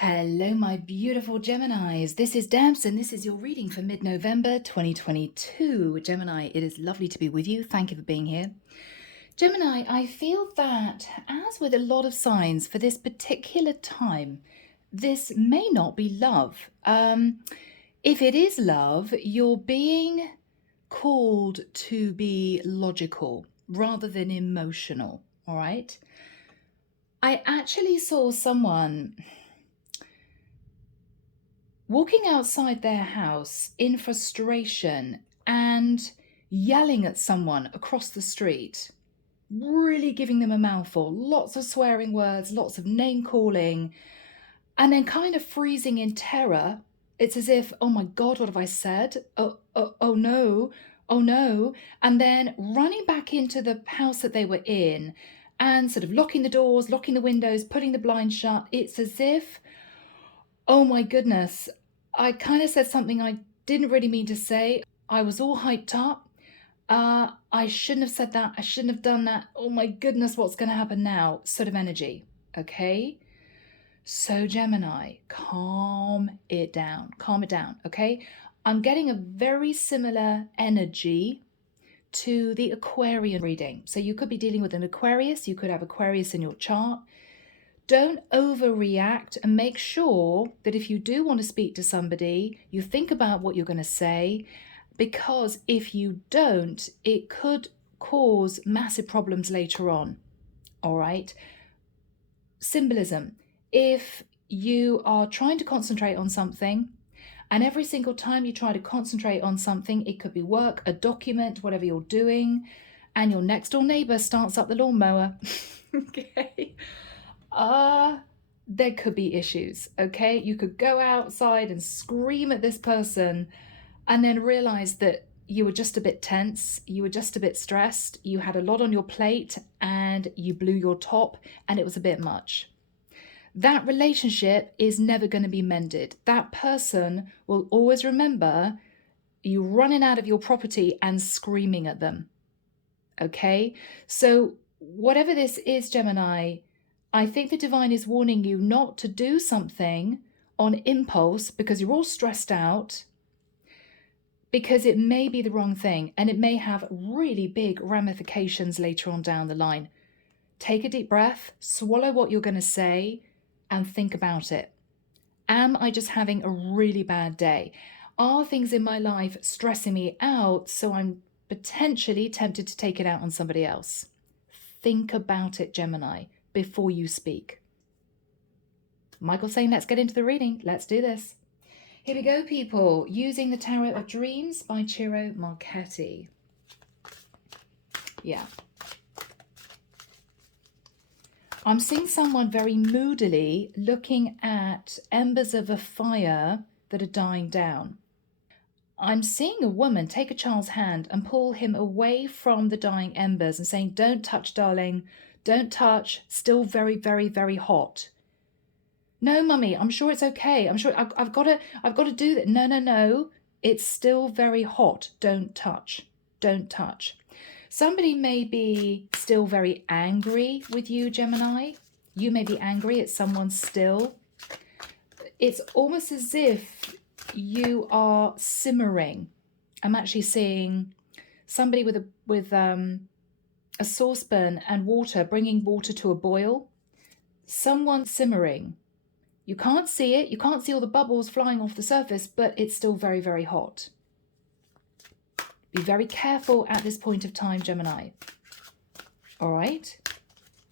Hello, my beautiful Geminis. This is Debs, and this is your reading for mid-November 2022. Gemini, it is lovely to be with you. Thank you for being here. Gemini, I feel that, as with a lot of signs for this particular time, this may not be love. If it is love, you're being called to be logical rather than emotional, all right? I actually saw someone walking outside their house in frustration and yelling at someone across the street, really giving them a mouthful, lots of swearing words, lots of name calling, and then kind of freezing in terror. It's as if, oh my God, what have I said? Oh no, oh no. And then running back into the house that they were in and sort of locking the doors, locking the windows, putting the blinds shut. It's as if, oh my goodness, I kind of said something I didn't really mean to say. I was all hyped up. I shouldn't have said that. I shouldn't have done that. Oh my goodness, what's going to happen now? Sort of energy, okay? So Gemini, calm it down, okay? I'm getting a very similar energy to the Aquarian reading. So you could be dealing with an Aquarius, you could have Aquarius in your chart. Don't overreact, and make sure that if you do want to speak to somebody, you think about what you're going to say, because if you don't, it could cause massive problems later on. All right? Symbolism. If you are trying to concentrate on something, and every single time you try to concentrate on something, it could be work, a document, whatever you're doing, and your next door neighbor starts up the lawnmower, okay? There could be issues, okay? You could go outside and scream at this person and then realize that you were just a bit tense, you were just a bit stressed, you had a lot on your plate and you blew your top and it was a bit much. That relationship is never going to be mended. That person will always remember you running out of your property and screaming at them, okay? So whatever this is, Gemini, I think the divine is warning you not to do something on impulse because you're all stressed out, because it may be the wrong thing and it may have really big ramifications later on down the line. Take a deep breath, swallow what you're going to say, and think about it. Am I just having a really bad day? Are things in my life stressing me out so I'm potentially tempted to take it out on somebody else? Think about it, Gemini, before you speak. Michael's saying, let's get into the reading. Let's do this. Here we go, people. Using the Tarot of Dreams by Ciro Marchetti. Yeah. I'm seeing someone very moodily looking at embers of a fire that are dying down. I'm seeing a woman take a child's hand and pull him away from the dying embers and saying, don't touch, darling, don't touch, still very, very, very hot. No, mummy, I'm sure it's okay. I'm sure I've got to do that. No. It's still very hot. Don't touch. Don't touch. Somebody may be still very angry with you, Gemini. You may be angry at someone still. It's almost as if you are simmering. I'm actually seeing somebody with a saucepan and water, bringing water to a boil. Someone simmering. You can't see it. You can't see all the bubbles flying off the surface, but it's still very, very hot. Be very careful at this point of time, Gemini. All right?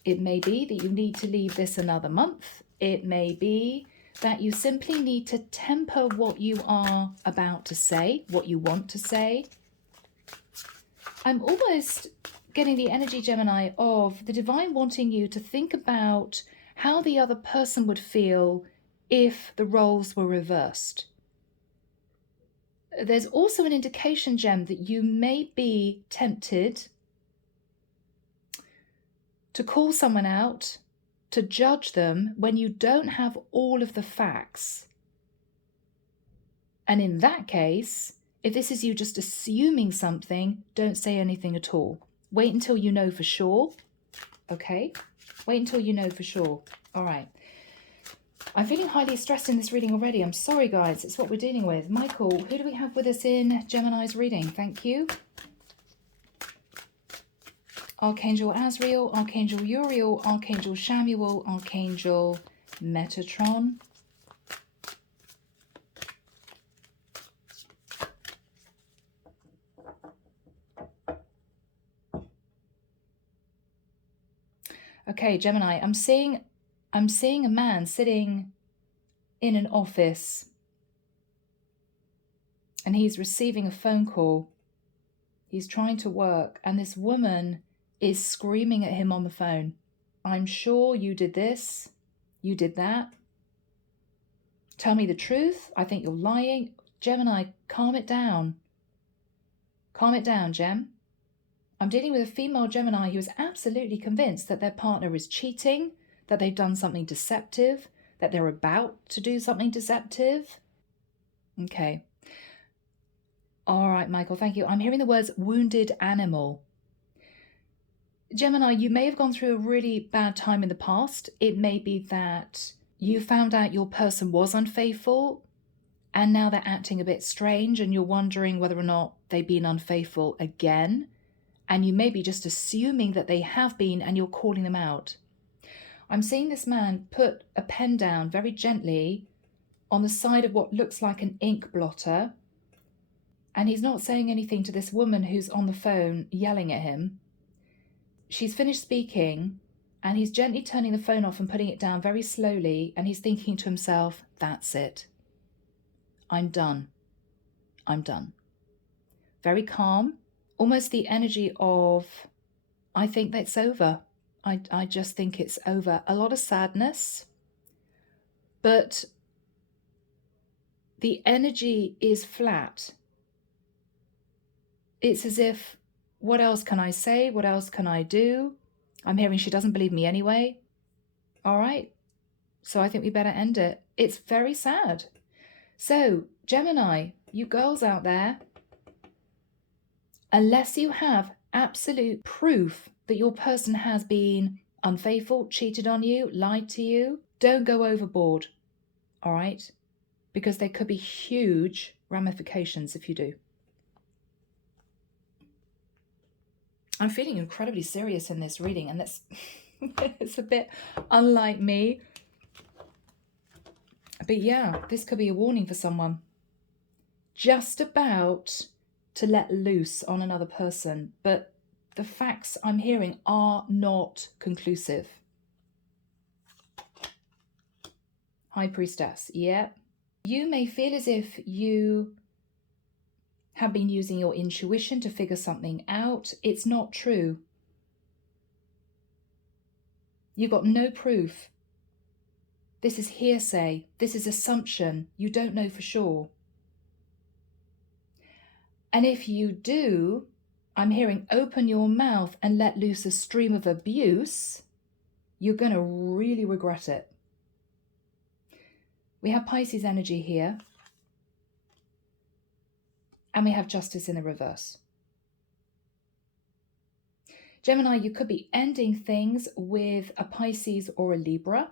It may be that you need to leave this another month. It may be that you simply need to temper what you are about to say, what you want to say. I'm almost getting the energy, Gemini, of the divine wanting you to think about how the other person would feel if the roles were reversed. There's also an indication, Gem, that you may be tempted to call someone out, to judge them when you don't have all of the facts. And in that case, if this is you just assuming something, don't say anything at all. Wait until you know for sure, okay? Wait until you know for sure. All right. I'm feeling highly stressed in this reading already. I'm sorry, guys. It's what we're dealing with. Michael, who do we have with us in Gemini's reading? Thank you. Archangel Azrael, Archangel Uriel, Archangel Shamuel, Archangel Metatron. Okay, Gemini, I'm seeing a man sitting in an office and he's receiving a phone call. He's trying to work and this woman is screaming at him on the phone. I'm sure you did this, you did that. Tell me the truth. I think you're lying. Gemini, calm it down. Calm it down, Gem. I'm dealing with a female Gemini who is absolutely convinced that their partner is cheating, that they've done something deceptive, that they're about to do something deceptive. Okay. All right, Michael, thank you. I'm hearing the words wounded animal. Gemini, you may have gone through a really bad time in the past. It may be that you found out your person was unfaithful and now they're acting a bit strange and you're wondering whether or not they've been unfaithful again. And you may be just assuming that they have been and you're calling them out. I'm seeing this man put a pen down very gently on the side of what looks like an ink blotter. And he's not saying anything to this woman who's on the phone yelling at him. She's finished speaking and he's gently turning the phone off and putting it down very slowly. And he's thinking to himself, that's it. I'm done. I'm done. Very calm. Almost the energy of, I think that's over. I just think it's over. A lot of sadness, but the energy is flat. It's as if, what else can I say? What else can I do? I'm hearing she doesn't believe me anyway. All right. So I think we better end it. It's very sad. So, Gemini, you girls out there, unless you have absolute proof that your person has been unfaithful, cheated on you, lied to you, don't go overboard, all right? Because there could be huge ramifications if you do. I'm feeling incredibly serious in this reading, and that's it's a bit unlike me. But yeah, this could be a warning for someone. Just about to let loose on another person, but the facts I'm hearing are not conclusive. High Priestess, yeah. You may feel as if you have been using your intuition to figure something out. It's not true. You've got no proof. This is hearsay. This is assumption. You don't know for sure. And if you do, I'm hearing open your mouth and let loose a stream of abuse, you're going to really regret it. We have Pisces energy here. And we have Justice in the reverse. Gemini, you could be ending things with a Pisces or a Libra,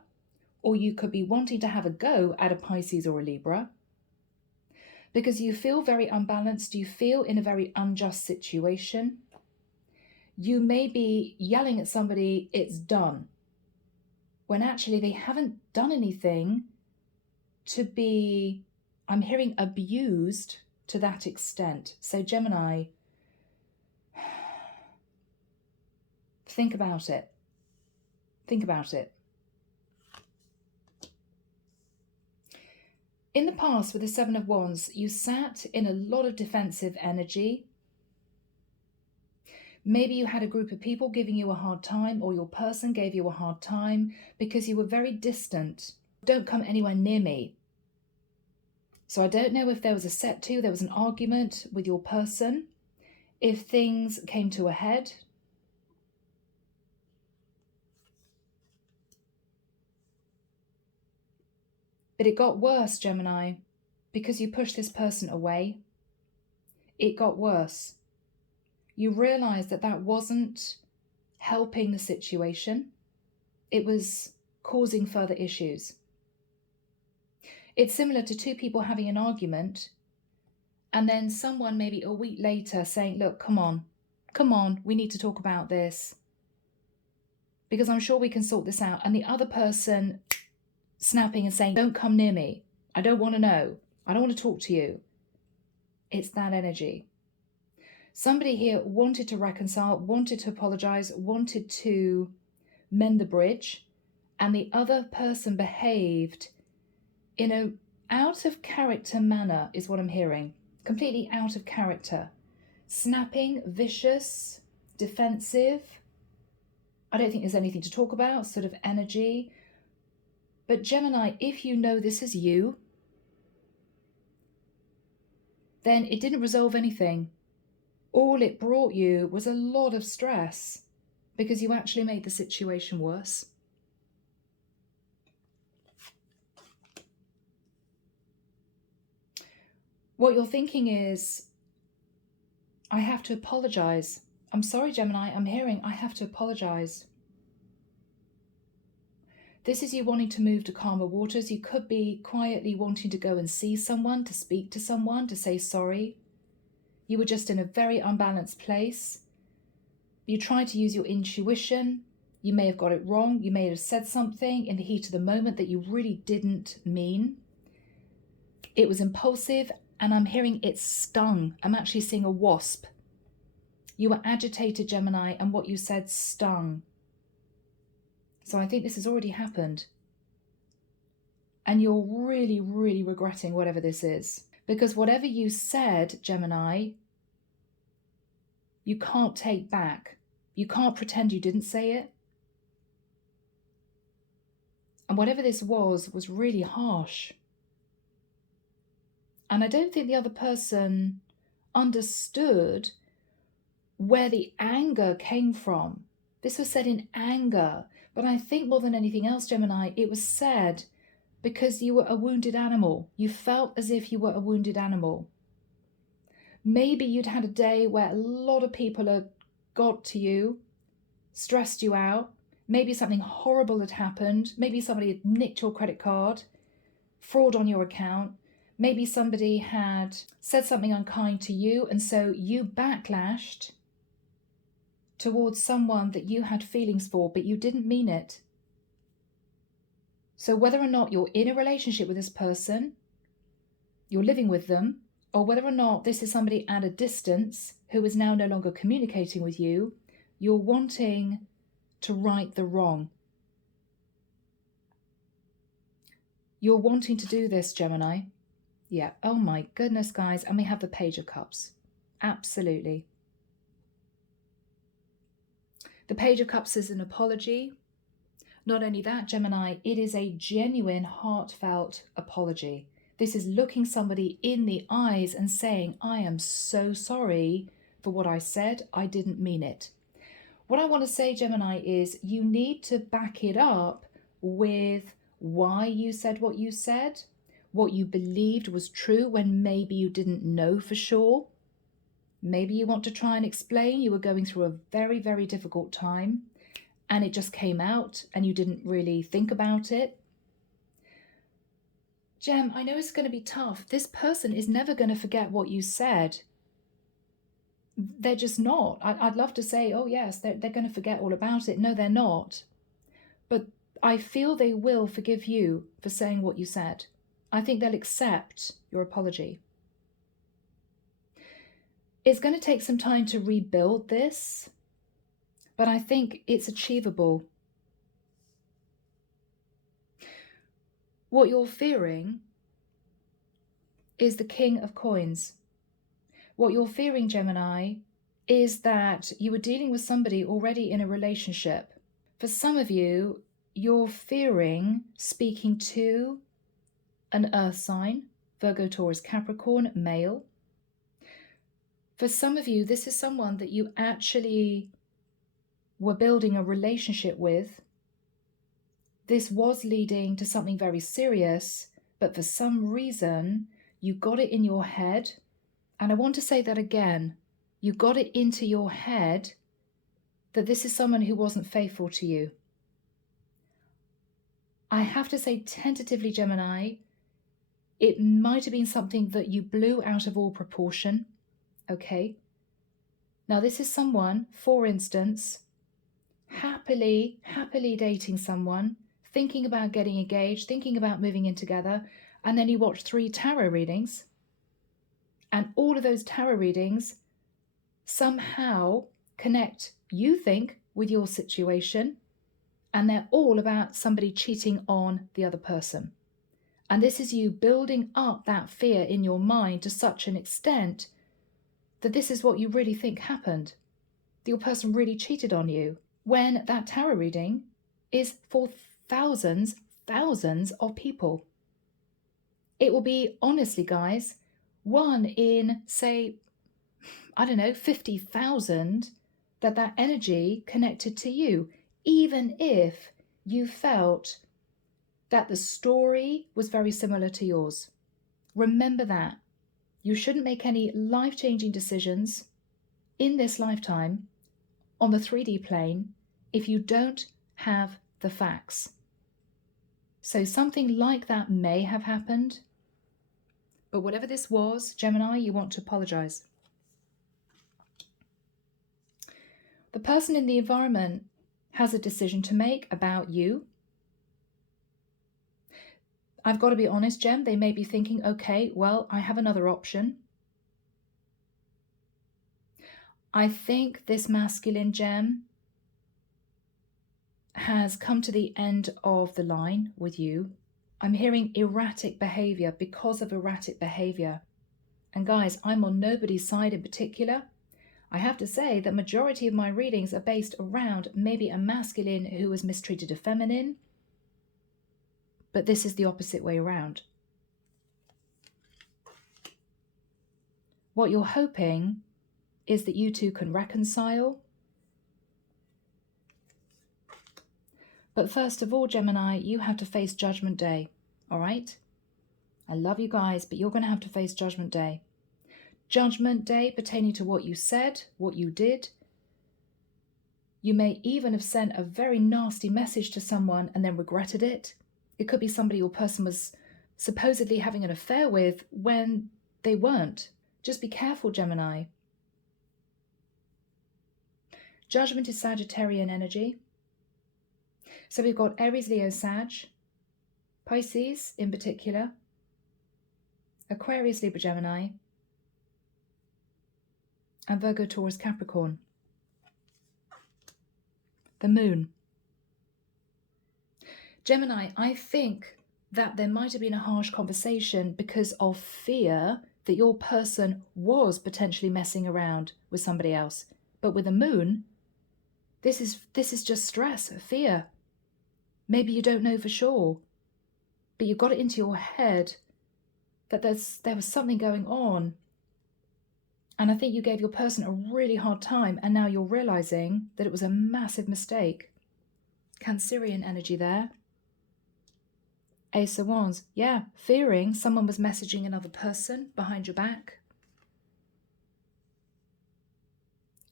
or you could be wanting to have a go at a Pisces or a Libra, because you feel very unbalanced, you feel in a very unjust situation. You may be yelling at somebody, it's done, when actually they haven't done anything to be, I'm hearing, abused to that extent. So Gemini, think about it. Think about it. In the past, with the Seven of Wands, you sat in a lot of defensive energy. Maybe you had a group of people giving you a hard time, or your person gave you a hard time because you were very distant. Don't come anywhere near me. So I don't know if there was a set to, there was an argument with your person, if things came to a head. But it got worse, Gemini, because you pushed this person away. It got worse. You realized that that wasn't helping the situation. It was causing further issues. It's similar to two people having an argument and then someone maybe a week later saying, look, come on, we need to talk about this because I'm sure we can sort this out. And the other person snapping and saying, don't come near me. I don't want to know. I don't want to talk to you. It's that energy. Somebody here wanted to reconcile, wanted to apologize, wanted to mend the bridge, and the other person behaved in a out of character manner is what I'm hearing. Completely out of character. Snapping, vicious, defensive. I don't think there's anything to talk about, sort of energy. But Gemini, if you know this is you, then it didn't resolve anything. All it brought you was a lot of stress because you actually made the situation worse. What you're thinking is, I have to apologize. I'm sorry, Gemini, I'm hearing I have to apologize. This is you wanting to move to calmer waters. You could be quietly wanting to go and see someone, to speak to someone, to say sorry. You were just in a very unbalanced place. You tried to use your intuition. You may have got it wrong. You may have said something in the heat of the moment that you really didn't mean. It was impulsive, and I'm hearing it stung. I'm actually seeing a wasp. You were agitated, Gemini, and what you said stung. So I think this has already happened. And you're really, really regretting whatever this is. Because whatever you said, Gemini, you can't take back. You can't pretend you didn't say it. And whatever this was really harsh. And I don't think the other person understood where the anger came from. This was said in anger. But I think more than anything else, Gemini, it was said because you were a wounded animal. You felt as if you were a wounded animal. Maybe you'd had a day where a lot of people had got to you, stressed you out. Maybe something horrible had happened. Maybe somebody had nicked your credit card, fraud on your account. Maybe somebody had said something unkind to you, and so you backlashed towards someone that you had feelings for, but you didn't mean it. So whether or not you're in a relationship with this person, you're living with them, or whether or not this is somebody at a distance who is now no longer communicating with you, you're wanting to right the wrong. You're wanting to do this, Gemini. Yeah, oh my goodness, guys. And we have the Page of Cups. Absolutely. The Page of Cups is an apology. Not only that, Gemini, it is a genuine, heartfelt apology. This is looking somebody in the eyes and saying, I am so sorry for what I said. I didn't mean it. What I want to say, Gemini, is you need to back it up with why you said what you said, what you believed was true when maybe you didn't know for sure. Maybe you want to try and explain you were going through a very, very difficult time and it just came out and you didn't really think about it. Gem, I know it's going to be tough. This person is never going to forget what you said. They're just not. I'd love to say, oh yes, they're going to forget all about it. No, they're not. But I feel they will forgive you for saying what you said. I think they'll accept your apology. It's going to take some time to rebuild this, but I think it's achievable. What you're fearing is the King of Coins. What you're fearing, Gemini, is that you were dealing with somebody already in a relationship. For some of you, you're fearing speaking to an earth sign, Virgo, Taurus, Capricorn, male. For some of you, this is someone that you actually were building a relationship with. This was leading to something very serious, but for some reason, you got it in your head. And I want to say that again. You got it into your head that this is someone who wasn't faithful to you. I have to say tentatively, Gemini, It might have been something that you blew out of all proportion, okay? Now, this is someone, for instance, happily dating someone, thinking about getting engaged, thinking about moving in together, and then you watch 3 tarot readings, and all of those tarot readings somehow connect, you think, with your situation, and they're all about somebody cheating on the other person. And this is you building up that fear in your mind to such an extent that this is what you really think happened. That your person really cheated on you, when that tarot reading is for thousands of people. It will be, honestly, guys, 1 in, say, I don't know, 50,000 that energy connected to you, even if you felt that the story was very similar to yours. Remember that. You shouldn't make any life-changing decisions in this lifetime on the 3D plane if you don't have the facts. So something like that may have happened, but whatever this was, Gemini, you want to apologize. The person in the environment has a decision to make about you. I've got to be honest, Gem, they may be thinking, okay, well, I have another option. I think this masculine, Gem, has come to the end of the line with you. I'm hearing erratic behavior because of erratic behavior. And guys, I'm on nobody's side in particular. I have to say that majority of my readings are based around maybe a masculine who has mistreated a feminine, but this is the opposite way around. What you're hoping is that you two can reconcile. But first of all, Gemini, you have to face Judgment Day, all right? I love you guys, but you're going to have to face Judgment Day. Judgment Day pertaining to what you said, what you did. You may even have sent a very nasty message to someone and then regretted it. It could be somebody your person was supposedly having an affair with when they weren't. Just be careful, Gemini. Judgment is Sagittarian energy. So we've got Aries, Leo, Sag, Pisces in particular, Aquarius, Libra, Gemini, and Virgo, Taurus, Capricorn. The moon. Gemini, I think that there might have been a harsh conversation because of fear that your person was potentially messing around with somebody else. But with the moon, this is just stress, fear. Maybe you don't know for sure, but you got it into your head that there was something going on. And I think you gave your person a really hard time, and now you're realizing that it was a massive mistake. Cancerian energy there. Ace of Wands. Yeah, fearing someone was messaging another person behind your back.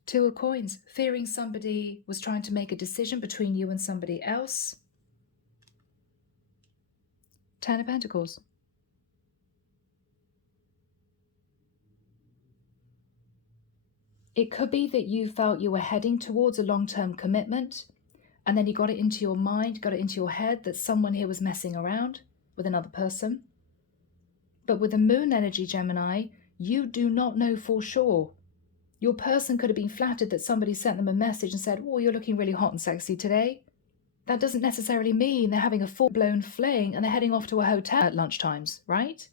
Two of Coins. Fearing somebody was trying to make a decision between you and somebody else. Ten of Pentacles. It could be that you felt you were heading towards a long-term commitment, and then you got it into your mind, got it into your head that someone here was messing around with another person. But with the moon energy, Gemini, you do not know for sure. Your person could have been flattered that somebody sent them a message and said, oh, you're looking really hot and sexy today. That doesn't necessarily mean they're having a full-blown fling and they're heading off to a hotel at lunchtimes, right?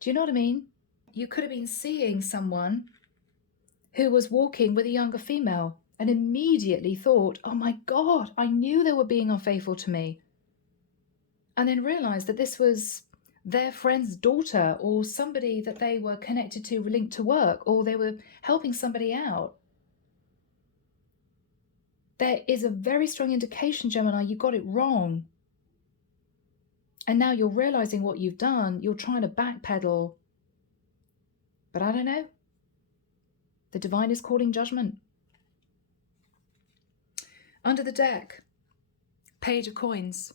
Do you know what I mean? You could have been seeing someone who was walking with a younger female and immediately thought, oh my God, I knew they were being unfaithful to me. And then realized that this was their friend's daughter or somebody that they were connected to, linked to work, or they were helping somebody out. There is a very strong indication, Gemini, you got it wrong. And now you're realizing what you've done. You're trying to backpedal. But I don't know. The divine is calling judgment. Under the deck, Page of Coins.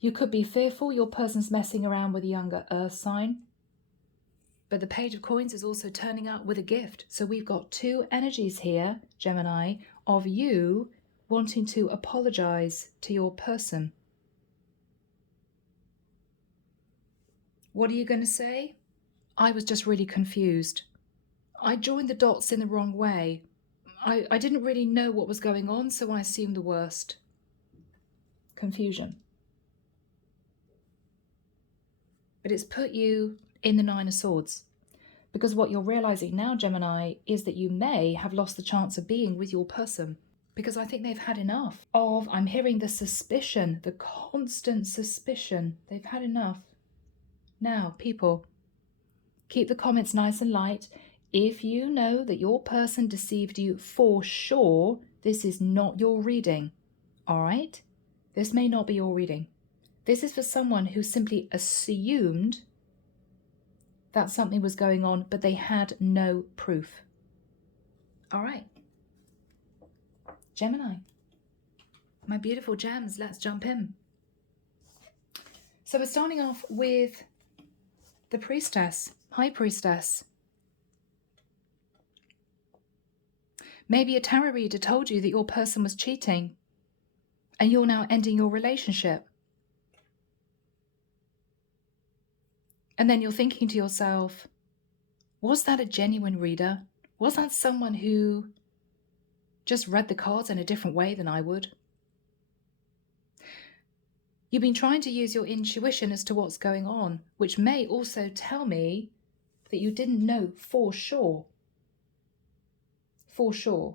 You could be fearful your person's messing around with a younger earth sign. But the Page of Coins is also turning up with a gift. So we've got two energies here, Gemini, of you wanting to apologize to your person. What are you going to say? I was just really confused. I joined the dots in the wrong way. I didn't really know what was going on, so I assumed the worst. Confusion. But it's put you in the Nine of Swords. Because what you're realizing now, Gemini, is that you may have lost the chance of being with your person. Because I think they've had enough of, I'm hearing the suspicion, the constant suspicion. They've had enough. Now, people, keep the comments nice and light. If you know that your person deceived you for sure, this is not your reading. All right? This may not be your reading. This is for someone who simply assumed that something was going on, but they had no proof. All right. Gemini. My beautiful gems, let's jump in. So we're starting off with the Priestess, High Priestess. Maybe a tarot reader told you that your person was cheating and you're now ending your relationship. And then you're thinking to yourself, was that a genuine reader? Was that someone who just read the cards in a different way than I would? You've been trying to use your intuition as to what's going on, which may also tell me that you didn't know for sure. For sure.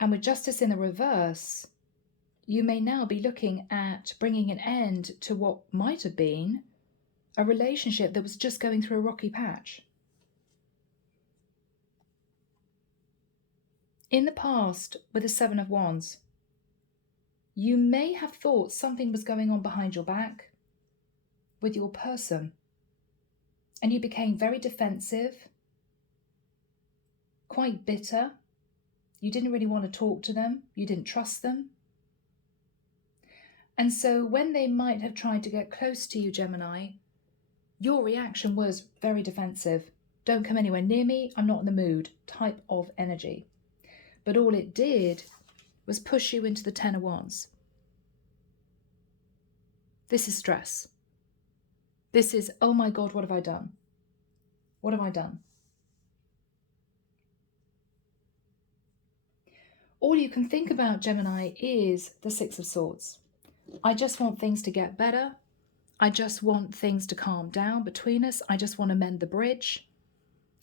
And with Justice in the reverse, you may now be looking at bringing an end to what might have been a relationship that was just going through a rocky patch. In the past, with the Seven of Wands, you may have thought something was going on behind your back with your person, and you became very defensive, quite bitter. You didn't really want to talk to them. You didn't trust them. And so when they might have tried to get close to you, Gemini, your reaction was very defensive. Don't come anywhere near me. I'm not in the mood type of energy. But all it did was push you into the Ten of Wands. This is stress. This is, oh my God, what have I done? What have I done? All you can think about, Gemini, is the Six of Swords. I just want things to get better. I just want things to calm down between us. I just want to mend the bridge.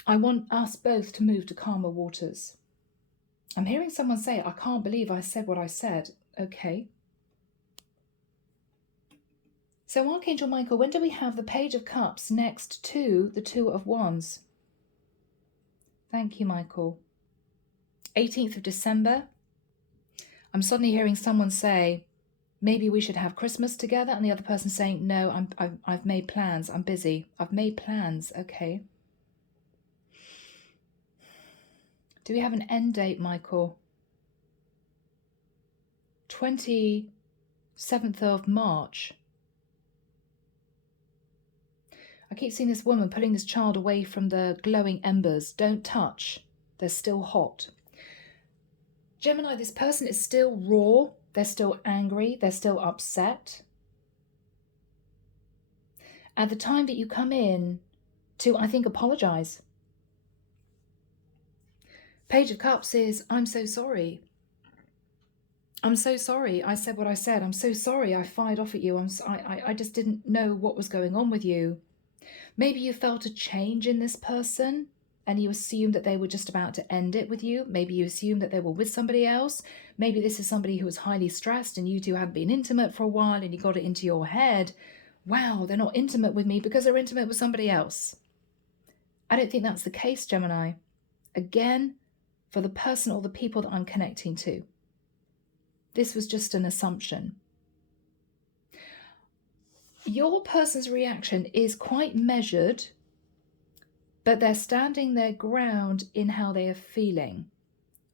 I want us both to move to calmer waters. I'm hearing someone say, I can't believe I said what I said. Okay. So Archangel Michael, when do we have the Page of Cups next to the Two of Wands? Thank you, Michael. 18th of December. I'm suddenly hearing someone say, maybe we should have Christmas together. And the other person saying, no, I've made plans. I'm busy. I've made plans. Okay. Do we have an end date, Michael? 27th of March. I keep seeing this woman pulling this child away from the glowing embers. Don't touch. They're still hot. Gemini, this person is still raw. They're still angry. They're still upset. At the time that you come in to, I think, apologize. Page of Cups is, I'm so sorry. I'm so sorry. I said what I said. I'm so sorry. I fired off at you. I just didn't know what was going on with you. Maybe you felt a change in this person and you assumed that they were just about to end it with you. Maybe you assumed that they were with somebody else. Maybe this is somebody who was highly stressed and you two hadn't been intimate for a while and you got it into your head. Wow, they're not intimate with me because they're intimate with somebody else. I don't think that's the case, Gemini. Again, for the person or the people that I'm connecting to. This was just an assumption. Your person's reaction is quite measured, but they're standing their ground in how they are feeling.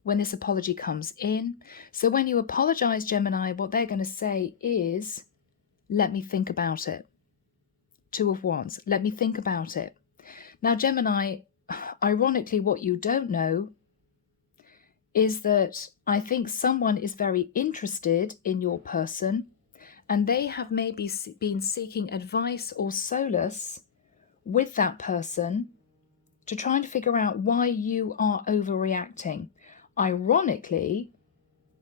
when this apology comes in. So when you apologize, Gemini, what they're going to say is, let me think about it. Two of Wands, let me think about it. Now, Gemini, ironically, what you don't know is that I think someone is very interested in your person, and they have maybe been seeking advice or solace with that person to try and figure out why you are overreacting. Ironically,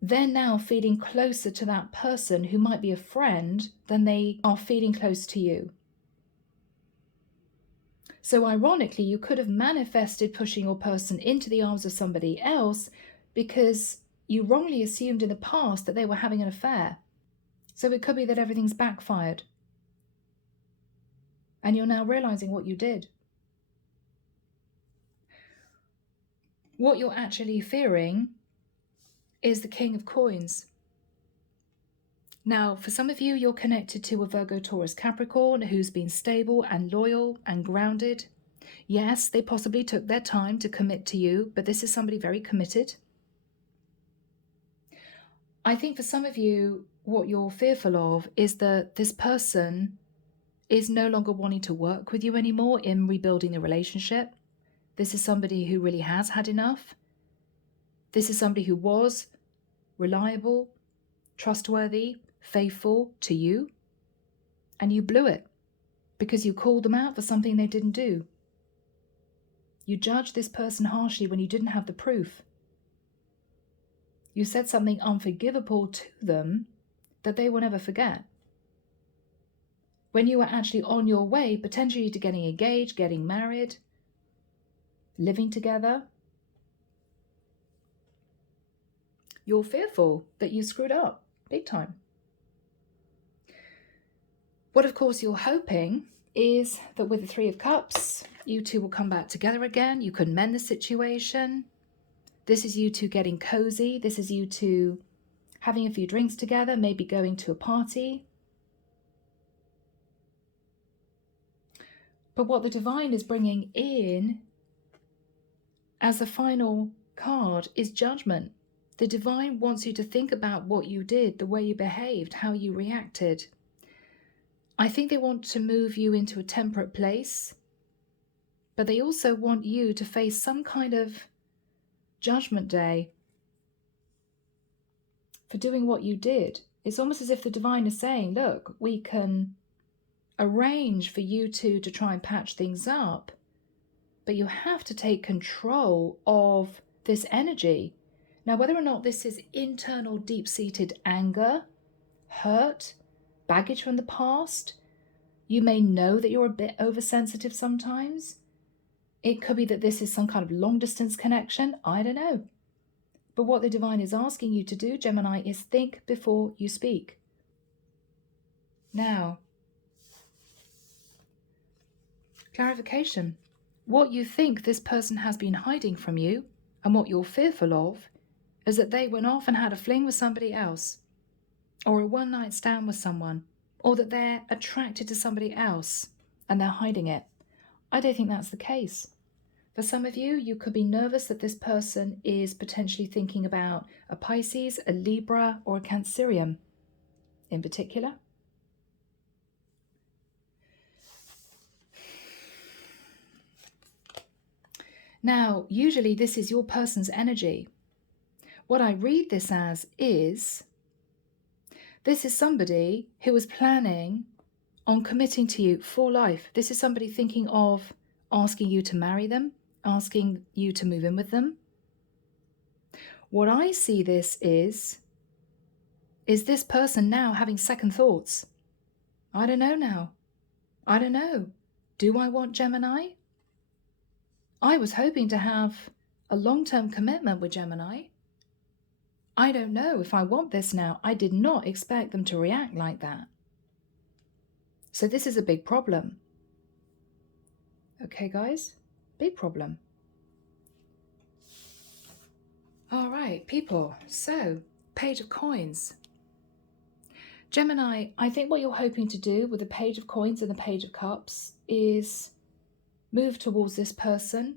they're now feeling closer to that person who might be a friend than they are feeling close to you. So ironically, you could have manifested pushing your person into the arms of somebody else because you wrongly assumed in the past that they were having an affair. So it could be that everything's backfired. And you're now realizing what you did. What you're actually fearing is the King of Coins. Now, for some of you, you're connected to a Virgo, Taurus, Capricorn who's been stable and loyal and grounded. Yes, they possibly took their time to commit to you, but this is somebody very committed. I think for some of you, what you're fearful of is that this person is no longer wanting to work with you anymore in rebuilding the relationship. This is somebody who really has had enough. This is somebody who was reliable, trustworthy, faithful to you, and you blew it because you called them out for something they didn't do. You judged this person harshly when you didn't have the proof. You said something unforgivable to them that they will never forget. When you were actually on your way, potentially to getting engaged, getting married, living together, you're fearful that you screwed up big time. What, of course, you're hoping is that with the Three of Cups, you two will come back together again. You can mend the situation. This is you two getting cozy. This is you two having a few drinks together, maybe going to a party. But what the divine is bringing in as the final card is judgment. The divine wants you to think about what you did, the way you behaved, how you reacted. I think they want to move you into a temperate place, but they also want you to face some kind of judgment day for doing what you did. It's almost as if the divine is saying, look, we can arrange for you two to try and patch things up, but you have to take control of this energy. Now, whether or not this is internal, deep-seated anger, hurt, baggage from the past, you may know that you're a bit oversensitive sometimes. It could be that this is some kind of long-distance connection. I don't know. But what the divine is asking you to do, Gemini, is think before you speak. Now, clarification. What you think this person has been hiding from you and what you're fearful of is that they went off and had a fling with somebody else, or a one-night stand with someone, or that they're attracted to somebody else and they're hiding it. I don't think that's the case. For some of you, you could be nervous that this person is potentially thinking about a Pisces, a Libra, or a Cancerian in particular. Now, usually this is your person's energy. What I read this as is, this is somebody who is planning on committing to you for life. This is somebody thinking of asking you to marry them, asking you to move in with them. What I see this is this person now having second thoughts. I don't know now. I don't know. Do I want Gemini? I was hoping to have a long-term commitment with Gemini. I don't know if I want this now. I did not expect them to react like that. So this is a big problem. Okay, guys? Big problem. All right, people. So, Page of Coins. Gemini, I think what you're hoping to do with the Page of Coins and the Page of Cups is move towards this person,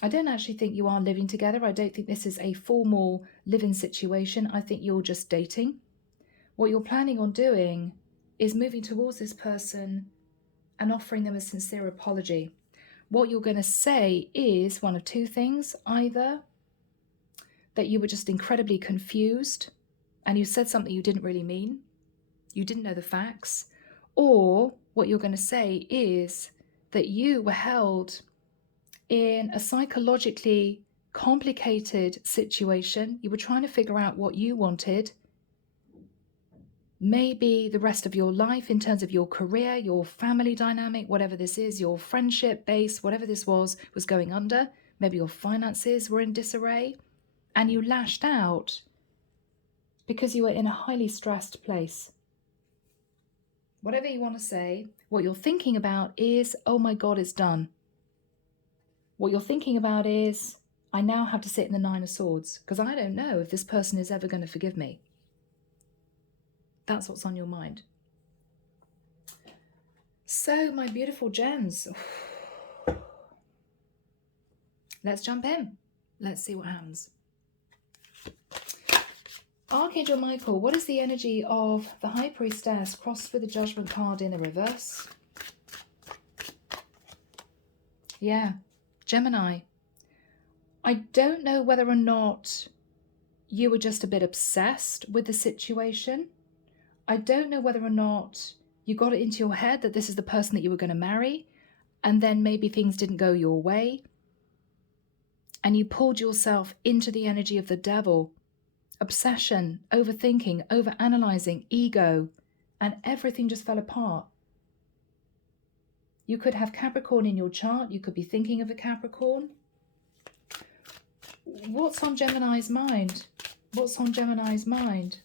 I don't actually think you are living together. I don't think this is a formal living situation. I think you're just dating. What you're planning on doing is moving towards this person and offering them a sincere apology. What you're going to say is one of two things: either that you were just incredibly confused and you said something you didn't really mean, you didn't know the facts, or what you're going to say is that you were held in a psychologically complicated situation. You were trying to figure out what you wanted, maybe the rest of your life in terms of your career, your family dynamic, whatever this is, your friendship base, whatever this was going under. Maybe your finances were in disarray, and you lashed out because you were in a highly stressed place. Whatever you want to say, what you're thinking about is, oh my God, it's done. What you're thinking about is, I now have to sit in the Nine of Swords because I don't know if this person is ever going to forgive me. That's what's on your mind. So, my beautiful gems, let's jump in. Let's see what happens. Archangel Michael, what is the energy of the High Priestess crossed with the Judgment card in the reverse? Yeah, Gemini. I don't know whether or not you were just a bit obsessed with the situation. I don't know whether or not you got it into your head that this is the person that you were going to marry, and then maybe things didn't go your way, and you pulled yourself into the energy of the devil. Obsession, overthinking, overanalyzing, ego, and everything just fell apart. You could have Capricorn in your chart. You could be thinking of a Capricorn. What's on Gemini's mind? What's on Gemini's mind?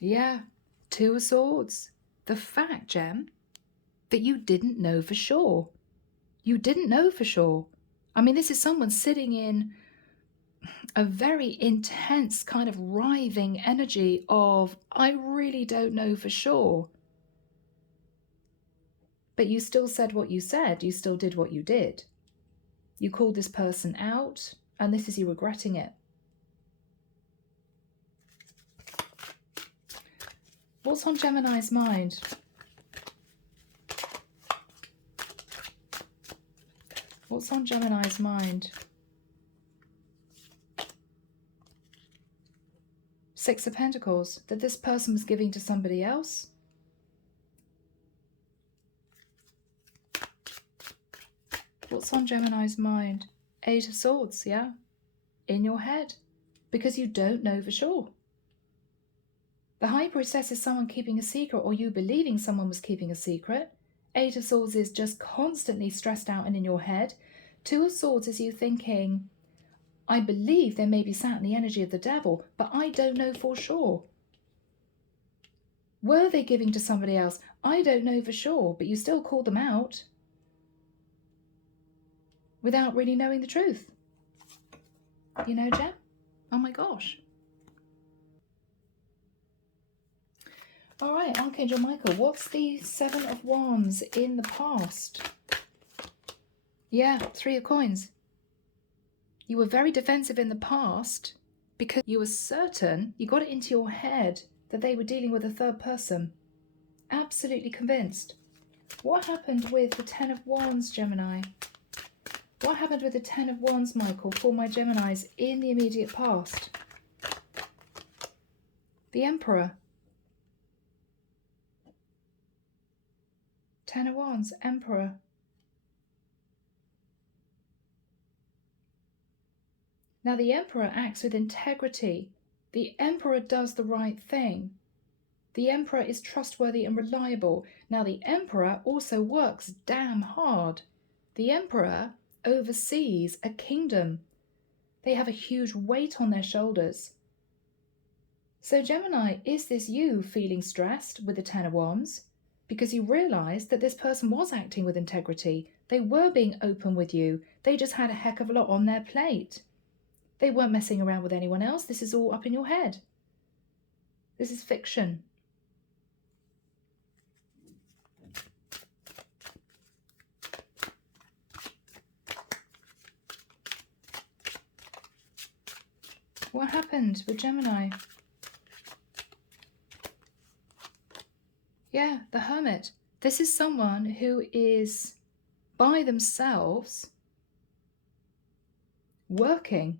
Yeah, Two of Swords. The fact, Gem, that you didn't know for sure. You didn't know for sure. I mean, this is someone sitting in a very intense kind of writhing energy of, I really don't know for sure. But you still said what you said. You still did what you did. You called this person out, and this is you regretting it. What's on Gemini's mind? What's on Gemini's mind? Six of Pentacles, that this person was giving to somebody else. What's on Gemini's mind? Eight of Swords, yeah? In your head, because you don't know for sure. The High Priestess is someone keeping a secret, or you believing someone was keeping a secret. Eight of Swords is just constantly stressed out and in your head. Two of Swords is you thinking, I believe they may be sat in the energy of the devil, but I don't know for sure. Were they giving to somebody else? I don't know for sure, but you still called them out without really knowing the truth. You know, Gem? Oh my gosh. All right, Archangel Michael, what's the Seven of Wands in the past? Yeah, Three of Coins. You were very defensive in the past because you were certain, you got it into your head that they were dealing with a third person. Absolutely convinced. What happened with the Ten of Wands, Gemini? What happened with the Ten of Wands, Michael, for my Geminis in the immediate past? The Emperor. Ten of Wands, Emperor. Now the Emperor acts with integrity. The Emperor does the right thing. The Emperor is trustworthy and reliable. Now the Emperor also works damn hard. The Emperor oversees a kingdom. They have a huge weight on their shoulders. So Gemini, is this you feeling stressed with the Ten of Wands? Because you realised that this person was acting with integrity. They were being open with you. They just had a heck of a lot on their plate. They weren't messing around with anyone else. This is all up in your head. This is fiction. What happened with Gemini? Yeah, the Hermit. This is someone who is by themselves working,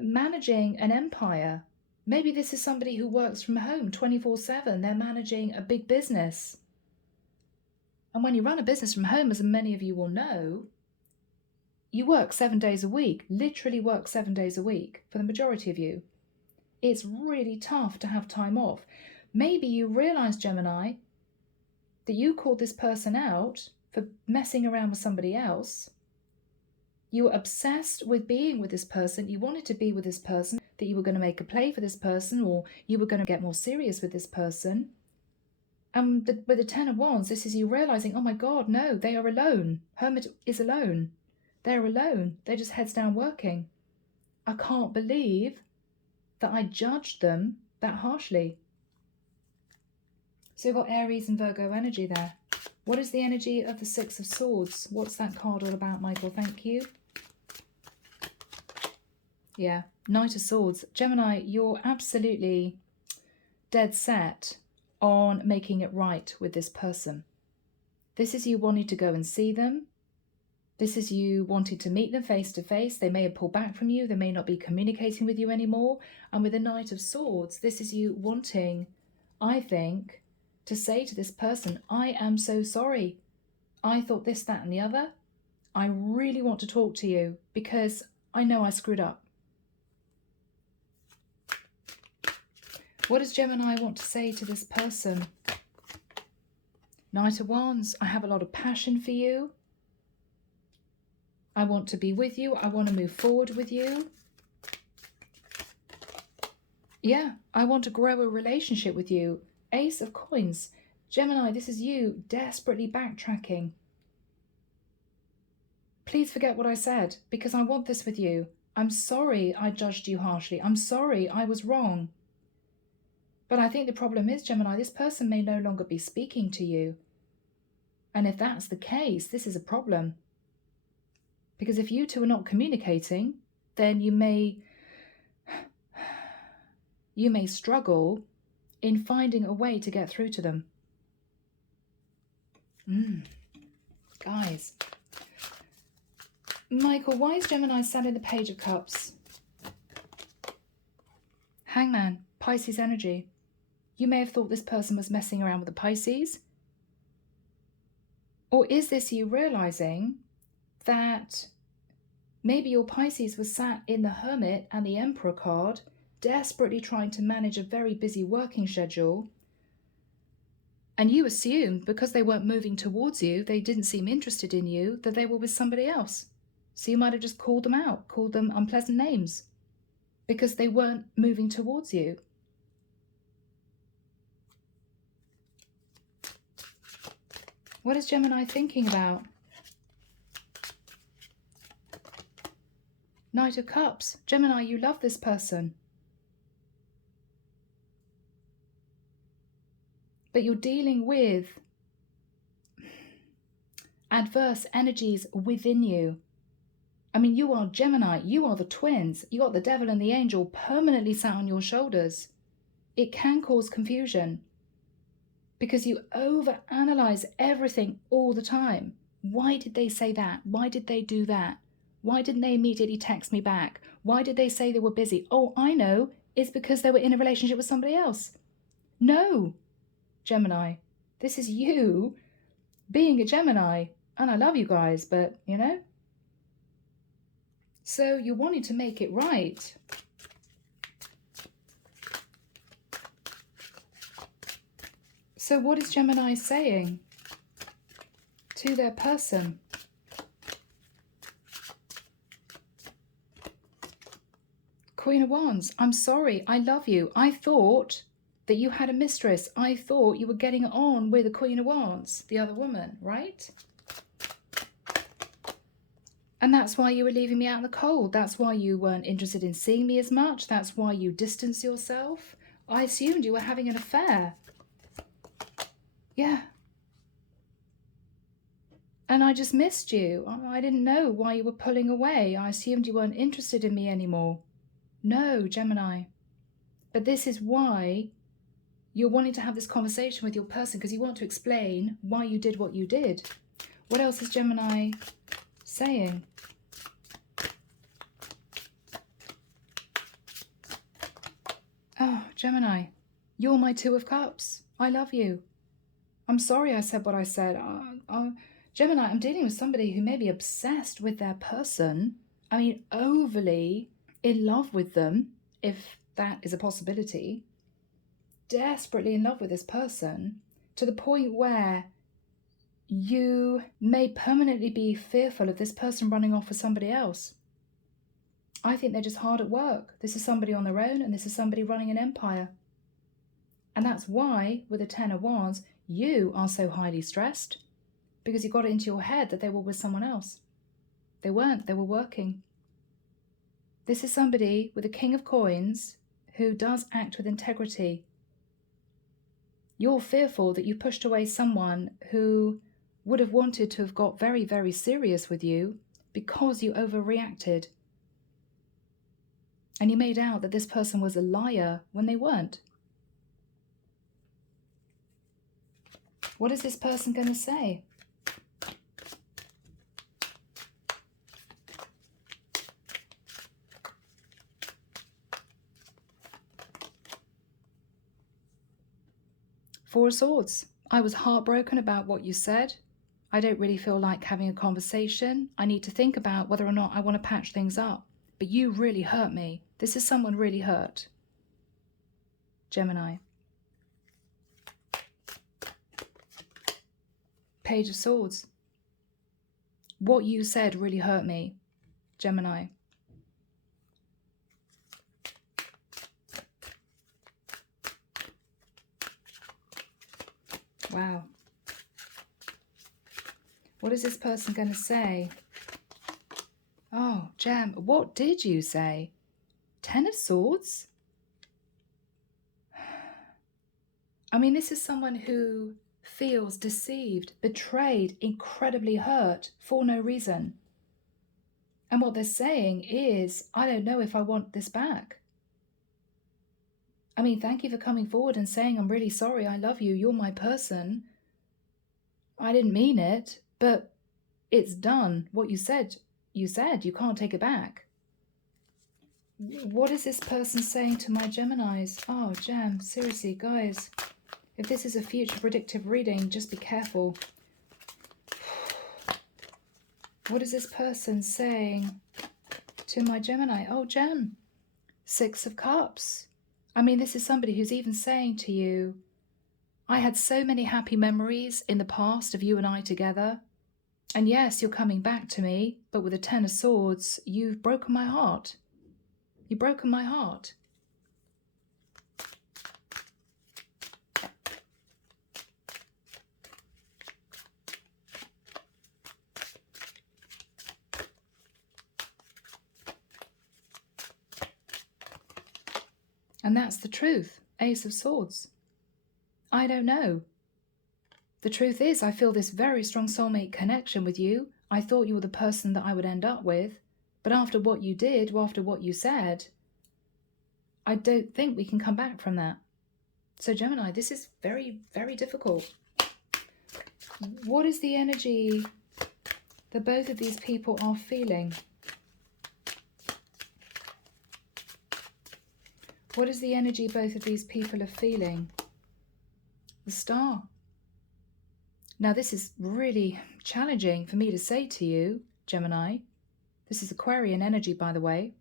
managing an empire. Maybe this is somebody who works from home 24/7. They're managing a big business. And when you run a business from home, as many of you will know, you work 7 days a week, literally work 7 days a week for the majority of you. It's really tough to have time off. Maybe you realize, Gemini, that you called this person out for messing around with somebody else. You were obsessed with being with this person. You wanted to be with this person, that you were going to make a play for this person, or you were going to get more serious with this person. And with the Ten of Wands, this is you realizing, oh my God, no, they are alone. Hermit is alone. They're alone. They're just heads down working. I can't believe that I judged them that harshly. So we've got Aries and Virgo energy there. What is the energy of the Six of Swords? What's that card all about, Michael? Thank you. Yeah, Knight of Swords. Gemini, you're absolutely dead set on making it right with this person. This is you wanting to go and see them. This is you wanting to meet them face to face. They may have pulled back from you. They may not be communicating with you anymore. And with the Knight of Swords, this is you wanting, I think, to say to this person, I am so sorry. I thought this, that, and the other. I really want to talk to you because I know I screwed up. What does Gemini want to say to this person? Knight of Wands, I have a lot of passion for you. I want to be with you. I want to move forward with you. Yeah, I want to grow a relationship with you. Ace of Coins. Gemini, this is you desperately backtracking. Please forget what I said because I want this with you. I'm sorry I judged you harshly. I'm sorry I was wrong. But I think the problem is, Gemini, this person may no longer be speaking to you. And if that's the case, this is a problem. Because if you two are not communicating, then you may struggle in finding a way to get through to them. Guys. Michael, why is Gemini sat in the Page of Cups? Hangman, Pisces energy. You may have thought this person was messing around with the Pisces. Or is this you realizing that maybe your Pisces was sat in the Hermit and the Emperor card, desperately trying to manage a very busy working schedule, and you assumed because they weren't moving towards you, they didn't seem interested in you, that they were with somebody else. So you might have just called them out, called them unpleasant names, because they weren't moving towards you. What is Gemini thinking about? Knight of Cups. Gemini, you love this person. But you're dealing with adverse energies within you. I mean, you are Gemini. You are the twins. You got the devil and the angel permanently sat on your shoulders. It can cause confusion because you overanalyze everything all the time. Why did they say that? Why did they do that? Why didn't they immediately text me back? Why did they say they were busy? Oh, I know. It's because they were in a relationship with somebody else. No, Gemini. This is you being a Gemini. And I love you guys, but, you know. So you wanted to make it right. So what is Gemini saying to their person? Queen of Wands, I'm sorry, I love you. I thought that you had a mistress. I thought you were getting on with the Queen of Wands, the other woman, right? And that's why you were leaving me out in the cold. That's why you weren't interested in seeing me as much. That's why you distanced yourself. I assumed you were having an affair. Yeah. And I just missed you. I didn't know why you were pulling away. I assumed you weren't interested in me anymore. No, Gemini. But this is why you're wanting to have this conversation with your person, because you want to explain why you did what you did. What else is Gemini saying? Oh, Gemini, you're my Two of Cups. I love you. I'm sorry I said what I said. Gemini, I'm dealing with somebody who may be obsessed with their person. I mean, overly in love with them, if that is a possibility. Desperately in love with this person, to the point where you may permanently be fearful of this person running off with somebody else. I think they're just hard at work. This is somebody on their own, and this is somebody running an empire. And that's why, with the Ten of Wands, you are so highly stressed, because you got it into your head that they were with someone else. They weren't, they were working. This is somebody with a King of Coins who does act with integrity. You're fearful that you pushed away someone who would have wanted to have got very, very serious with you because you overreacted. And you made out that this person was a liar when they weren't. What is this person going to say? Four of Swords. I was heartbroken about what you said. I don't really feel like having a conversation. I need to think about whether or not I want to patch things up. But you really hurt me. This is someone really hurt. Gemini. Page of Swords. What you said really hurt me. Gemini. Wow. What is this person going to say? Oh, Gem, what did you say? Ten of Swords? I mean, this is someone who feels deceived, betrayed, incredibly hurt for no reason. And what they're saying is, I don't know if I want this back. I mean, thank you for coming forward and saying, I'm really sorry, I love you, you're my person. I didn't mean it, but it's done. What you said, you can't take it back. What is this person saying to my Geminis? Oh, Gem, seriously, guys. If this is a future predictive reading, just be careful. What is this person saying to my Gemini? Oh, Gem, Six of Cups. I mean, this is somebody who's even saying to you, I had so many happy memories in the past of you and I together. And yes, you're coming back to me, but with the Ten of Swords, you've broken my heart. You've broken my heart. And that's the truth. Ace of Swords. I don't know. The truth is, I feel this very strong soulmate connection with you. I thought you were the person that I would end up with. But after what you did, after what you said, I don't think we can come back from that. So Gemini, this is very, very difficult. What is the energy that both of these people are feeling? What is the energy both of these people are feeling? The Star. Now, this is really challenging for me to say to you, Gemini. This is Aquarian energy, by the way.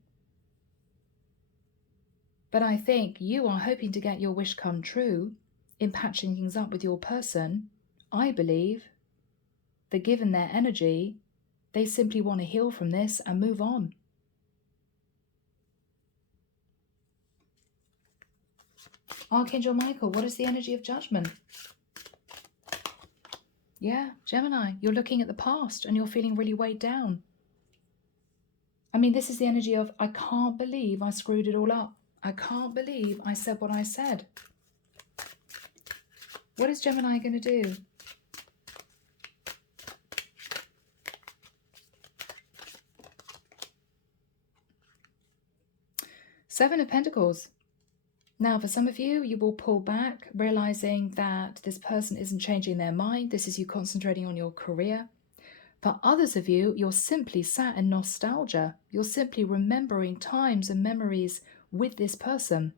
But I think you are hoping to get your wish come true in patching things up with your person. I believe that given their energy, they simply want to heal from this and move on. Archangel Michael, what is the energy of Judgment? Yeah, Gemini, you're looking at the past and you're feeling really weighed down. I mean, this is the energy of, I can't believe I screwed it all up. I can't believe I said what I said. What is Gemini going to do? Seven of Pentacles. Now, for some of you, you will pull back, realizing that this person isn't changing their mind. This is you concentrating on your career. For others of you, you're simply sat in nostalgia. You're simply remembering times and memories with this person.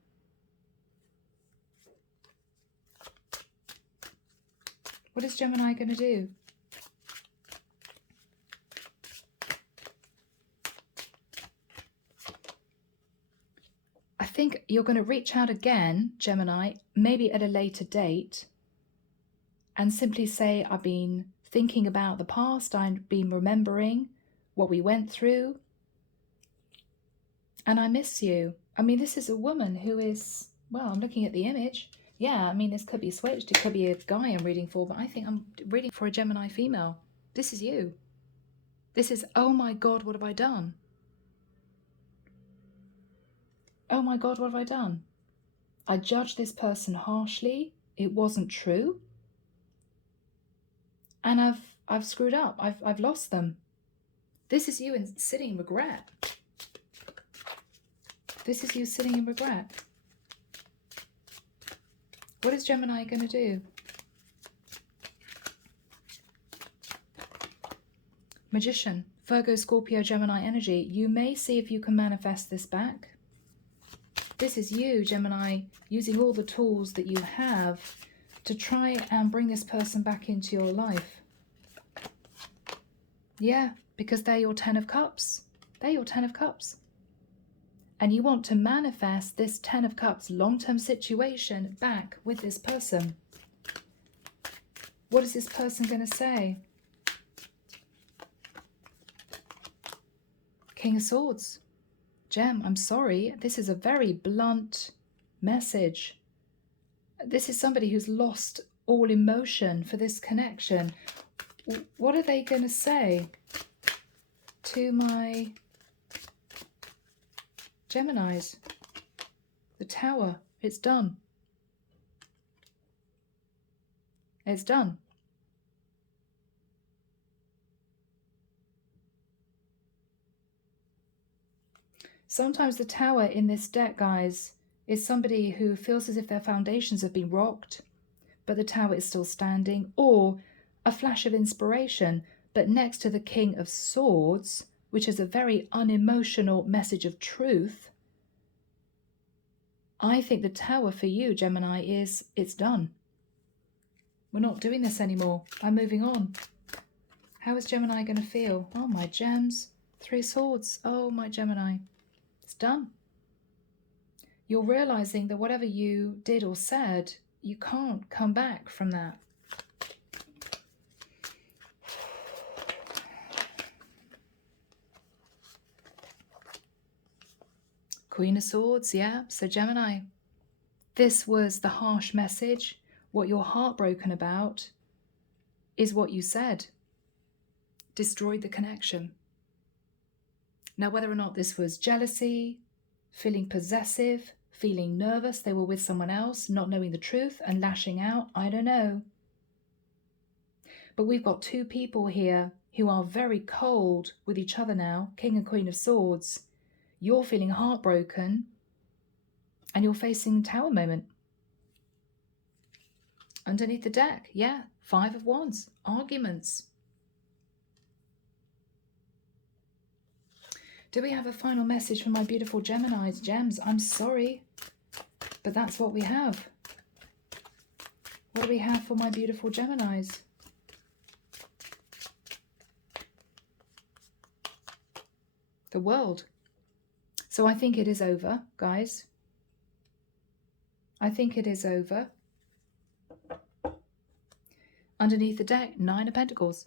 What is Gemini going to do? I think you're going to reach out again, Gemini, maybe at a later date, and simply say, I've been thinking about the past, I've been remembering what we went through, and I miss you. I mean, this is a woman who is, well, I'm looking at the image. Yeah, I mean, this could be switched. It could be a guy I'm reading for, but I think I'm reading for a Gemini female. This is you. This is, oh my God, what have I done? Oh my God, what have I done? I judged this person harshly. It wasn't true. And I've screwed up. I've lost them. This is you sitting in regret. This is you sitting in regret. What is Gemini going to do? Magician, Virgo, Scorpio, Gemini energy. You may see if you can manifest this back. This is you, Gemini, using all the tools that you have to try and bring this person back into your life. Yeah, because they're your 10 of Cups. They're your 10 of Cups. And you want to manifest this 10 of Cups long-term situation back with this person. What is this person going to say? King of Swords. Gem, I'm sorry. This is a very blunt message. This is somebody who's lost all emotion for this connection. What are they going to say to my Geminis? The Tower. It's done. It's done. Sometimes the Tower in this deck, guys, is somebody who feels as if their foundations have been rocked, but the Tower is still standing, or a flash of inspiration, but next to the King of Swords, which is a very unemotional message of truth, I think the Tower for you, Gemini, is it's done. We're not doing this anymore. I'm moving on. How is Gemini going to feel? Oh, my gems. 3 swords. Oh, my Gemini. It's done. You're realizing that whatever you did or said, you can't come back from that. Queen of Swords, yeah. So Gemini, this was the harsh message. What you're heartbroken about is what you said. Destroyed the connection. Now, whether or not this was jealousy, feeling possessive, feeling nervous, they were with someone else, not knowing the truth and lashing out, I don't know. But we've got 2 people here who are very cold with each other now, King and Queen of Swords. You're feeling heartbroken and you're facing Tower moment. Underneath the deck, yeah, 5 of Wands, arguments. Do we have a final message for my beautiful Geminis? Gems, I'm sorry, but that's what we have. What do we have for my beautiful Geminis? The World. So I think it is over, guys. I think it is over. Underneath the deck, 9 of Pentacles.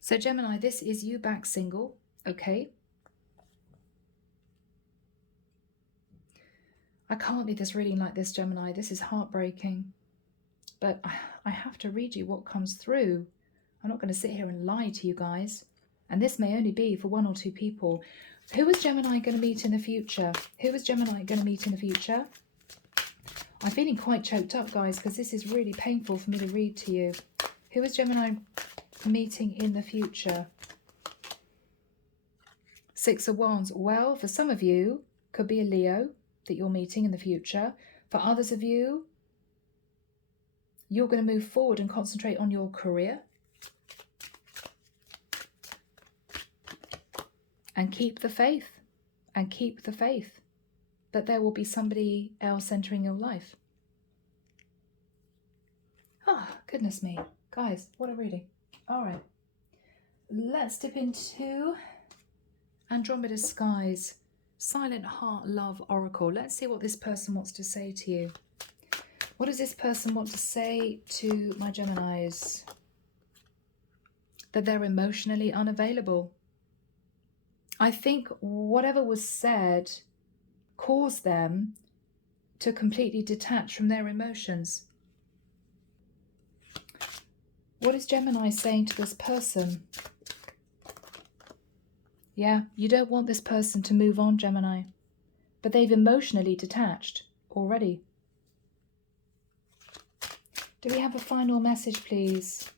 So Gemini, this is you back single, okay? I can't leave this reading like this, Gemini. This is heartbreaking. But I have to read you what comes through. I'm not going to sit here and lie to you guys. And this may only be for 1 or 2 people. Who is Gemini going to meet in the future? Who is Gemini going to meet in the future? I'm feeling quite choked up, guys, because this is really painful for me to read to you. Who is Gemini meeting in the future? 6 of Wands. Well, for some of you, Could be a Leo that you're meeting in the future. For others of you, you're going to move forward and concentrate on your career. And keep the faith. And keep the faith that there will be somebody else entering your life. Oh, goodness me. Guys, what a reading. All right. Let's dip into Andromeda Skies, Silent Heart Love Oracle. Let's see what this person wants to say to you. What does this person want to say to my Geminis? That they're emotionally unavailable. I think whatever was said caused them to completely detach from their emotions. What is Gemini saying to this person? Yeah, you don't want this person to move on, Gemini, but they've emotionally detached already. Do we have a final message, please?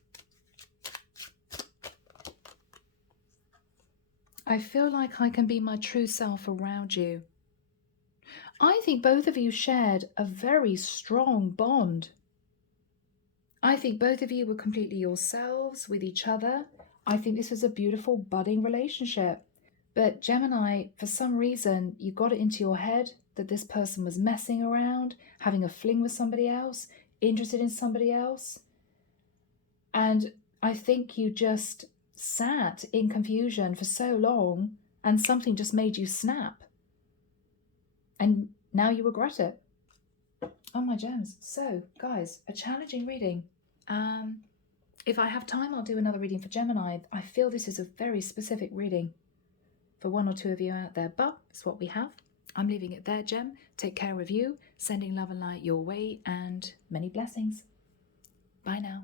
I feel like I can be my true self around you. I think both of you shared a very strong bond. I think both of you were completely yourselves with each other. I think this was a beautiful budding relationship. But Gemini, for some reason, you got it into your head that this person was messing around, having a fling with somebody else, interested in somebody else. And I think you just sat in confusion for so long and something just made you snap. And now you regret it. Oh, my gems. So, guys, a challenging reading. If I have time, I'll do another reading for Gemini. I feel this is a very specific reading for one or two of you out there, but it's what we have. I'm leaving it there, Gem. Take care of you, sending love and light your way, and many blessings. Bye now.